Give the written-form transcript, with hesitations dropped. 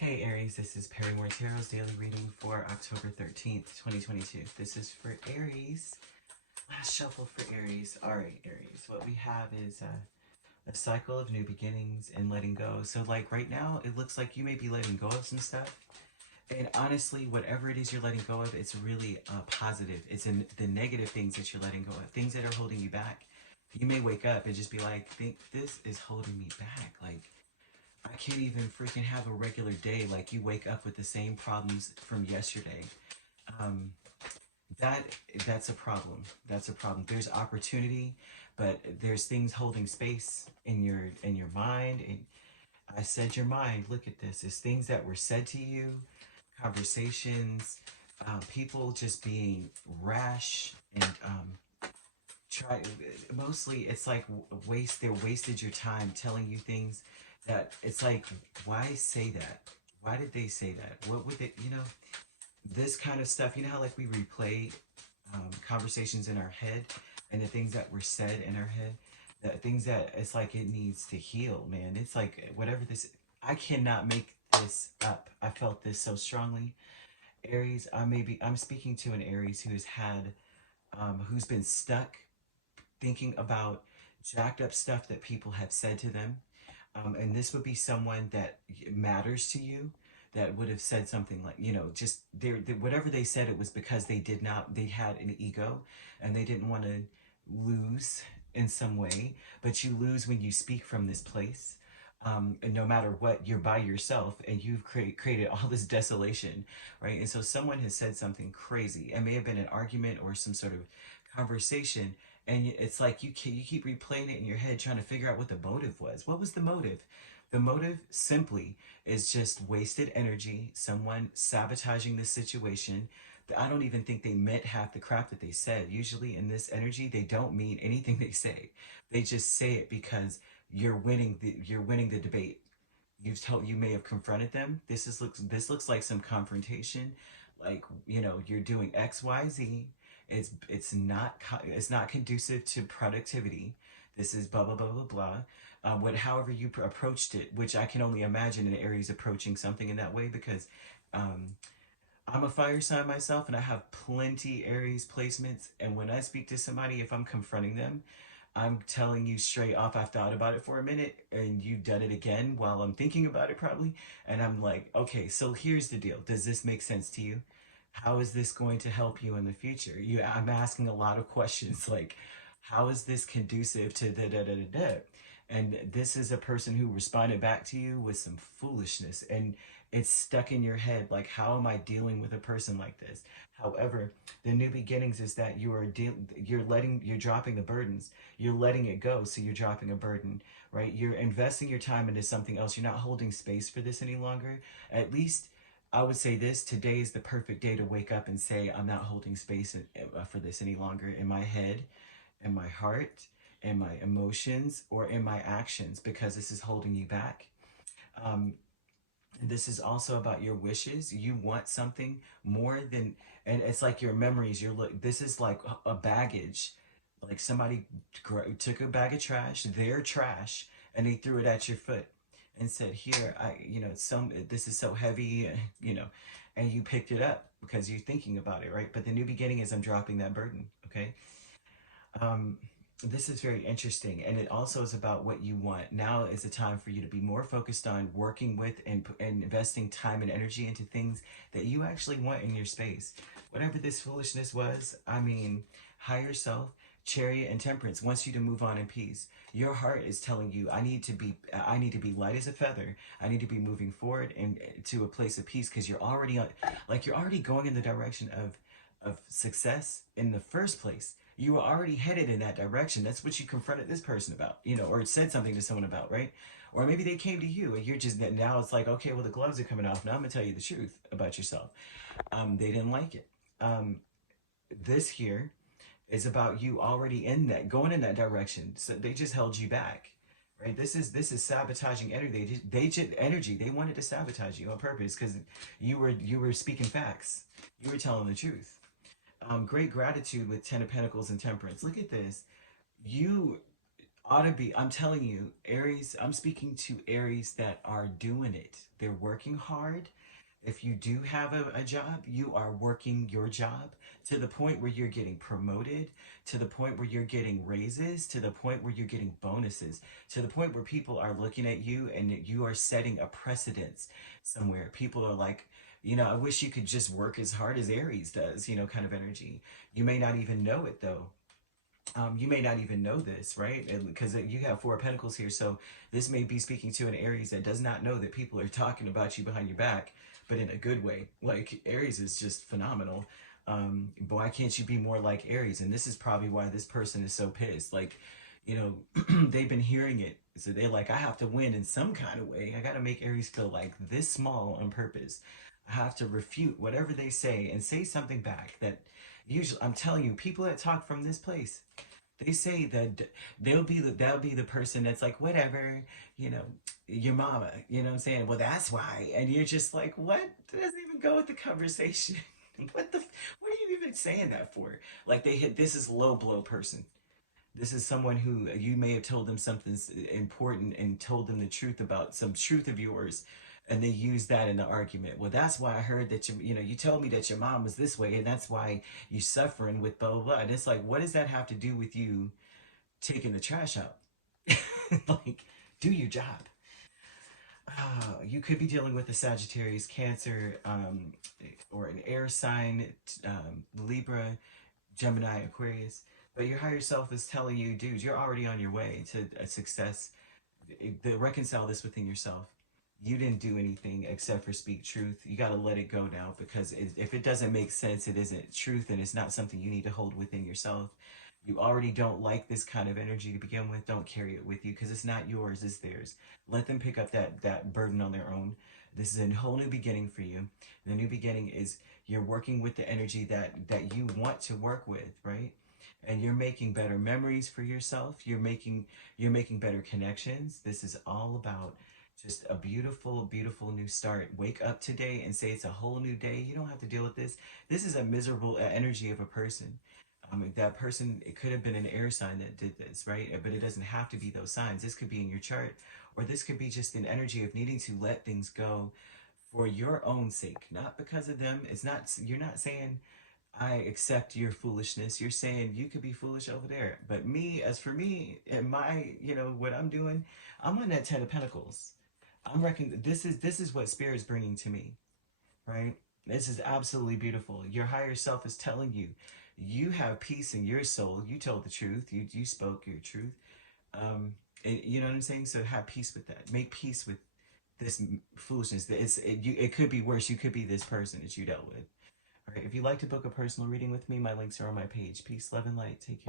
Hey Aries, this is Perrymore Tarot's daily reading for October 13th, 2022. This is for Aries. Last shuffle for Aries. Alright, Aries, what we have is a cycle of new beginnings and letting go. So like right now, it looks like you may be letting go of some stuff. And honestly, whatever it is you're letting go of, it's really positive. It's in the negative things that you're letting go of, things that are holding you back. You may wake up and just be like, think this is holding me back. Like, I can't even freaking have a regular day. Like you wake up with the same problems from yesterday. Um, that that's a problem. That's a problem. There's opportunity, but there's things holding space in your mind. And I said your mind. Look at this. It's things that were said to you, conversations, people just being rash and try mostly it's like they're wasted your time telling you things that it's like, why say that? Why did they say that? What would it, this kind of stuff, how like we replay conversations in our head and the things that were said in our head, the things that it's like it needs to heal, man. It's like whatever this, I cannot make this up. I felt this so strongly. Aries, I'm speaking to an Aries who's had who's been stuck thinking about jacked up stuff that people have said to them. And this would be someone that matters to you, that would have said something like, just whatever they said, it was because they had an ego and they didn't want to lose in some way. But you lose when you speak from this place. And no matter what, you're by yourself and you've created all this desolation, right? And so someone has said something crazy. It may have been an argument or some sort of conversation, and it's like you keep replaying it in your head trying to figure out what the motive was. What was the motive? The motive simply is just wasted energy, someone sabotaging the situation. I don't even think they meant half the crap that they said. Usually in this energy, they don't mean anything they say. They just say it because you're winning the debate. You may have confronted them. This looks like some confrontation, like you're doing XYZ. It's not conducive to productivity. This is blah blah blah blah blah. However you approached it, which I can only imagine an Aries approaching something in that way, because I'm a fire sign myself and I have plenty Aries placements. And when I speak to somebody, if I'm confronting them, I'm telling you straight off, I've thought about it for a minute and you've done it again while I'm thinking about it probably. And I'm like, okay, so here's the deal. Does this make sense to you? How is this going to help you in the future? I'm asking a lot of questions like, how is this conducive to da da da da da? And this is a person who responded back to you with some foolishness, and it's stuck in your head. Like, how am I dealing with a person like this? However, the new beginnings is that you're dropping the burdens. You're letting it go, so you're dropping a burden, right? You're investing your time into something else. You're not holding space for this any longer. At least I would say this: today is the perfect day to wake up and say, I'm not holding space for this any longer in my head, in my heart, in my emotions, or in my actions, because this is holding you back. Um, this is also about your wishes. You want something more than, and it's like your memories. This is like a baggage. Like somebody took a bag of trash, their trash, and they threw it at your foot and said, "Here, this is so heavy," and you picked it up because you're thinking about it, right? But the new beginning is I'm dropping that burden. Okay. Um, this is very interesting, and it also is about what you want. Now is the time for you to be more focused on working with and investing time and energy into things that you actually want in your space. Whatever this foolishness was, I mean, higher self, Chariot, and Temperance wants you to move on in peace. Your heart is telling you, I need to be light as a feather. I need to be moving forward and to a place of peace, because you're already you're already going in the direction of success in the first place. You were already headed in that direction. That's what you confronted this person about, or said something to someone about, right? Or maybe they came to you and you're just, now it's like, okay, well, the gloves are coming off. Now I'm going to tell you the truth about yourself. They didn't like it. This here is about you already in that, going in that direction. So they just held you back, right? This is sabotaging energy. They wanted to sabotage you on purpose because you were speaking facts. You were telling the truth. Great gratitude with Ten of Pentacles and Temperance. Look at this. You ought to be. I'm telling you, Aries, I'm speaking to Aries that are doing it. They're working hard. If you do have a job, you are working your job to the point where you're getting promoted, to the point where you're getting raises, to the point where you're getting bonuses, to the point where people are looking at you and you are setting a precedence somewhere. People are like, I wish you could just work as hard as Aries does, kind of energy. You may not even know it though. You may not even know this, right? Because you have Four of Pentacles here, so this may be speaking to an Aries that does not know that people are talking about you behind your back, but in a good way. Like, Aries is just phenomenal. But why can't you be more like Aries? And this is probably why this person is so pissed. Like, they've been hearing it. So they're like, I have to win in some kind of way. I got to make Aries feel like this small on purpose. I have to refute whatever they say and say something back that usually, I'm telling you, people that talk from this place, they say that they'll be the person that's like, whatever, you know, your mama, you know what I'm saying? Well, that's why. And you're just like, what? That doesn't even go with the conversation. What are you even saying that for? Like, this is low blow person. This is someone who you may have told them something important and told them the truth about some truth of yours, and they use that in the argument. Well, that's why I heard that you told me that your mom was this way, and that's why you're suffering with blah blah blah. And it's like, what does that have to do with you taking the trash out? Like, do your job. You could be dealing with a Sagittarius, Cancer, or an air sign, Libra, Gemini, Aquarius. But your higher self is telling you, dude, you're already on your way to a success. Reconcile this within yourself. You didn't do anything except for speak truth. You got to let it go now, because if it doesn't make sense, it isn't truth, and it's not something you need to hold within yourself. You already don't like this kind of energy to begin with. Don't carry it with you, because it's not yours, it's theirs. Let them pick up that burden on their own. This is a whole new beginning for you. The new beginning is you're working with the energy that you want to work with, right? And you're making better memories for yourself. You're making better connections. This is all about just a beautiful, beautiful new start. Wake up today and say it's a whole new day. You don't have to deal with this. This is a miserable energy of a person. That person, it could have been an air sign that did this, right? But it doesn't have to be those signs. This could be in your chart, or this could be just an energy of needing to let things go for your own sake, not because of them. It's not, you're not saying, I accept your foolishness. You're saying you could be foolish over there. But me, as for me and my, what I'm doing, I'm on that 10 of Pentacles. I'm reckoning this is what Spirit's bringing to me, right? This is absolutely beautiful. Your higher self is telling you, you have peace in your soul. You told the truth. You spoke your truth. You know what I'm saying? So have peace with that. Make peace with this foolishness. It could be worse. You could be this person that you dealt with. All right. If you'd like to book a personal reading with me, my links are on my page. Peace, love, and light. Take care.